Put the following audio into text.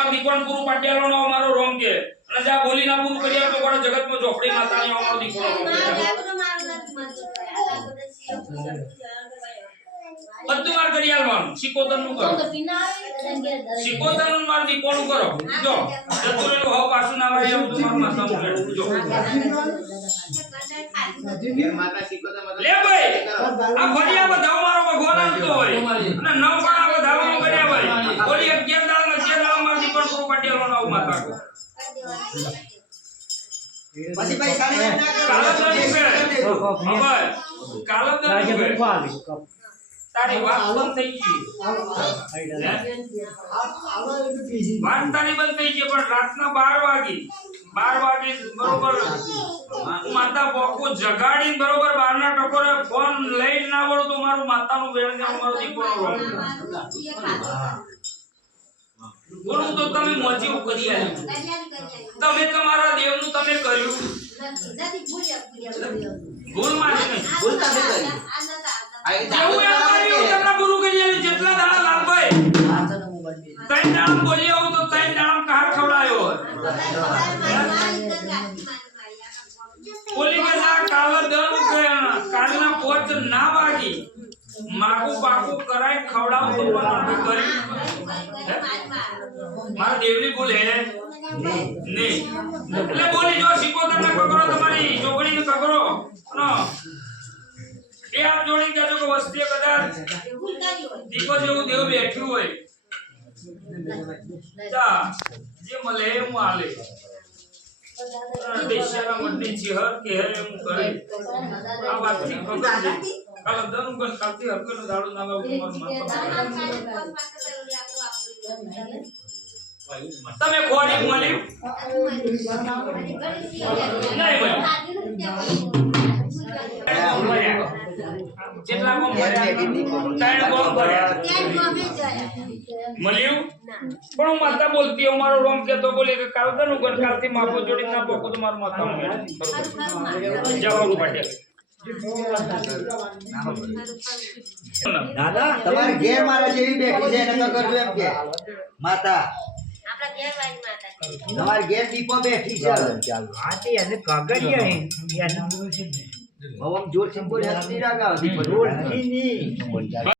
માર દીકરાને પૂરું પાડ્યાલો નો અમારો રોમ કે અને જા બોલી ના પૂરું કર્યા તો કોણ જગતમાં જોખડી માતાની અમારો દીકરો બધું માર કરી આલવાનું સિકોતર નું કરો સિકોતર નું માર દીકરાનું કરો જો જતુરેલો હો પાછું ના વાય એવું તો માર માતાનું જો માતા સિકોતર લે ભાઈ આ ભડિયા બધાવ મારો ભગવાન તો હોય અને નવ પણ આ બધાવ કર્યા ભાઈ બોલી 11 દાળ માં 11 દાળ માર દીકરો પૂરું પાડ્યાલો નો માતા કો પછી ભાઈ સાને કાલદર તારી વાત બંધ થઈ ગઈ વાત તારી બંધ થઈ ગઈ પણ રાતના 12 વાગે બરોબર માતા બોકો જગાડીને બરોબર 12 ના ટકોરે ફોન લઈને ના વળો તો મારું માતાનું વેણ જાવ મારો દીકરો બોલું તો તમે મોજી કરી આલી તમે તમારા દેવનું તમે કર્યું ભૂલ માં નહીં બોલતા દે કરી જેવું એમ કર્યું તમને પૂરું કરી આલ્યું જેટલા દાડા લાલભાઈ ત્રણ દાડા બોલ્યો તો ત્રણ દાડા કાર ખવડાયો બોલી કે ના કાલના પોચ ના વાગી માગુ બાકુ કરાય ખવડાવ તો પણ કરી મારા દેવની ભૂલ હે ને એટલે બોલી જો સિકોતર ના કકરો તમારી છોકરી ને કકરો નો એ આપ જોડી કહેજો કે વસ્તીએ કદાચ દીકો જેવું દેવ બેઠ્યું હોય તા જે મળે એ માલે દેશના મડની ચિહર કે હે એમ કરે આ વાતથી ખબર છે કાલ દનું ગણ કાતી હરકનો દાડો ના લાવ તમાર તમે ખોડી મળી નહીં જેટલા કોમ ભર્યા ત્રણ કોમ ભર્યા મળ્યું પણ હું માતા બોલતી હું મારો રોમ કેતો બોલે કે કાલદનું ગણ કાલથી માપો જોડી ના પોકો તો મારું માતાનું મેળ જવાનું પાટે દાદા તમારે ઘેર મારા જેવી બેઠી છે એને કરજો એમ કે માતા આપડા ઘેર વાળી માતા તમારે ઘેર દીપો બેઠી છે આતી અને કાગળિયા હે યાર ભવમ જોર સંબોલ હસ્તી રાગા દીપો રોડ થી ની